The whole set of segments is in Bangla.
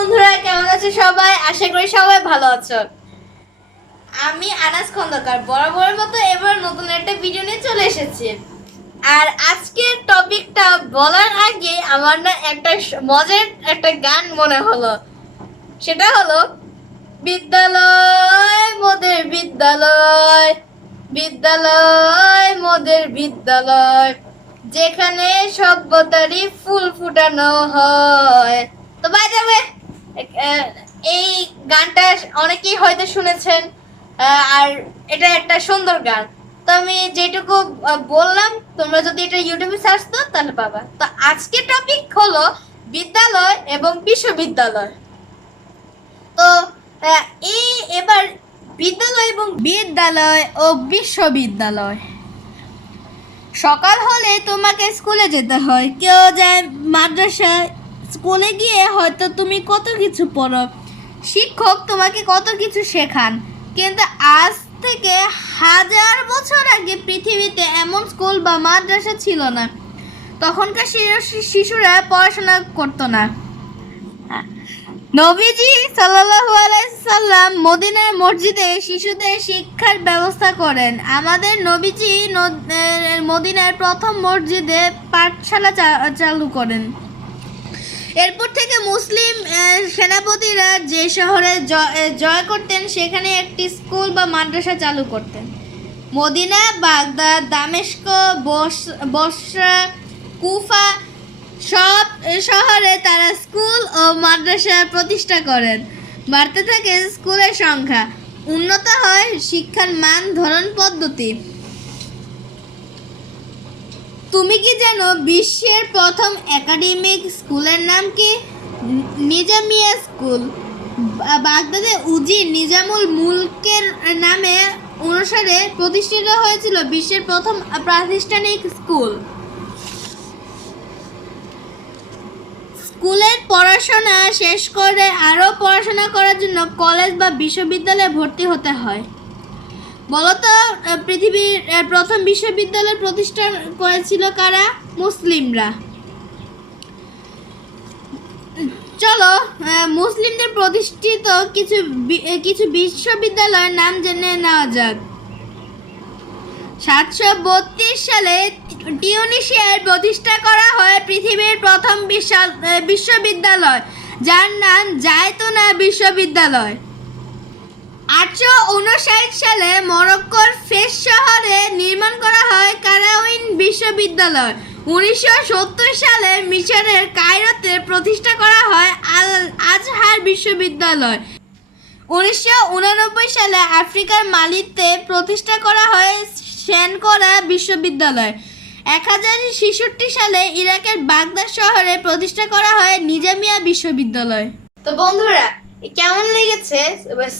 বন্ধুরা, কেমন আছো সবাই? আশা করি সবাই ভালো আছো। আমি আনাস খন্দকার বরাবরের মতো এবার নতুন একটা ভিডিও নিয়ে চলে এসেছি। আর আজকের টপিকটা বলার আগে আমার না একটা মজার একটা গান মনে হলো। সেটা হলো, বিদ্যালয় মোদের বিদ্যালয়, বিদ্যালয় মোদের বিদ্যালয়, যেখানে সভ্যতারই ফুল ফুটানো হয়। তো বাই দ্য ওয়ে, এই গানটা অনেকেই হয়তো শুনেছেন, আর এটা একটা সুন্দর গান। তো আমি যেটুকু বললাম, তোমরা যদি এটা ইউটিউবে সার্চ দাও তাহলে পাবা। তো আজকের টপিক হলো বিদ্যালয় এবং বিশ্ববিদ্যালয়। তো এই এবার বিদ্যালয় ও বিশ্ববিদ্যালয়। সকাল হলে তোমাকে স্কুলে যেতে হয়, কেউ যায় মাদ্রাসায়। স্কুলে গিয়ে হয়তো তুমি কত কিছু পড়ো, শিক্ষক তোমাকে কত কিছু শেখান। কিন্তু আজ থেকে হাজার বছর আগে পৃথিবীতে এমন স্কুল বা মাদ্রাসা ছিল না। তখনকার শিশুরা পড়াশোনা করতো না। নবীজি সাল্লাল্লাহু আলাইহি সাল্লাম মদিনার মসজিদে শিশুদের শিক্ষার ব্যবস্থা করেন। আমাদের নবীজি মদিনার প্রথম মসজিদে পাঠশালা চালু করেন। এরপর থেকে মুসলিম সেনাপতিরা যে শহরে জয় করতেন সেখানে একটি স্কুল বা মাদ্রাসা চালু করতেন। মদিনা, বাগদাদ, দামেস্ক, বসরা, কুফা সব শহরে তারা স্কুল ও মাদ্রাসা প্রতিষ্ঠা করেন। বাড়তে থাকে স্কুলের সংখ্যা, উন্নত হয় শিক্ষার মান, ধরন, পদ্ধতি। তুমি কি জানো বিশ্বের প্রথম একাডেমিক স্কুলের নাম কি? নিজামিয়া স্কুল। বাগদাদে উজির নিজামুল মুলকের নামে অনুসারে প্রতিষ্ঠিত হয়েছিল বিশ্বের প্রথম প্রাতিষ্ঠানিক স্কুল। স্কুলের পড়াশোনা শেষ করে আরও পড়াশোনা করার জন্য কলেজ বা বিশ্ববিদ্যালয়ে ভর্তি হতে হয়। বলতো পৃথিবীর প্রথম বিশ্ববিদ্যালয় প্রতিষ্ঠা করেছিল কারা? মুসলিমরা। চলো মুসলিমদের প্রতিষ্ঠিত কিছু বিশ্ববিদ্যালয়ের নাম জেনে নেওয়া যাক। 732 সালে টিউনিশিয়ায় প্রতিষ্ঠা করা হয় পৃথিবীর প্রথম বিশ্ববিদ্যালয়, যার নাম জায়তুনা বিশ্ববিদ্যালয়। 859 সালে মরক্কোর ফেস শহরে নির্মাণ করা হয় কারাউইন বিশ্ববিদ্যালয়। 1970 সালে মিশরের কায়রোতে প্রতিষ্ঠা করা হয় আল আজহার বিশ্ববিদ্যালয়। 1989 সালে আফ্রিকার মালিতে প্রতিষ্ঠা করা হয় সেনকোরা বিশ্ববিদ্যালয়। 1066 সালে ইরাকের বাগদাদ শহরে প্রতিষ্ঠা করা হয় নিজামিয়া বিশ্ববিদ্যালয়। তো বন্ধুরা, কেমন লেগেছে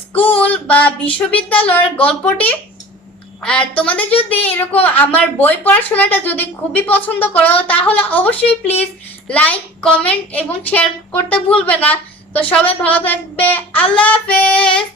স্কুল বা বিশ্ববিদ্যালয়ের গল্পটি? আর তোমাদের যদি এরকম আমার বই পড়াশোনাটা যদি খুবই পছন্দ করো, তাহলে অবশ্যই প্লিজ লাইক, কমেন্ট এবং শেয়ার করতে ভুলবে না। তো সবাই ভালো থাকবে। আল্লাহ হাফেজ।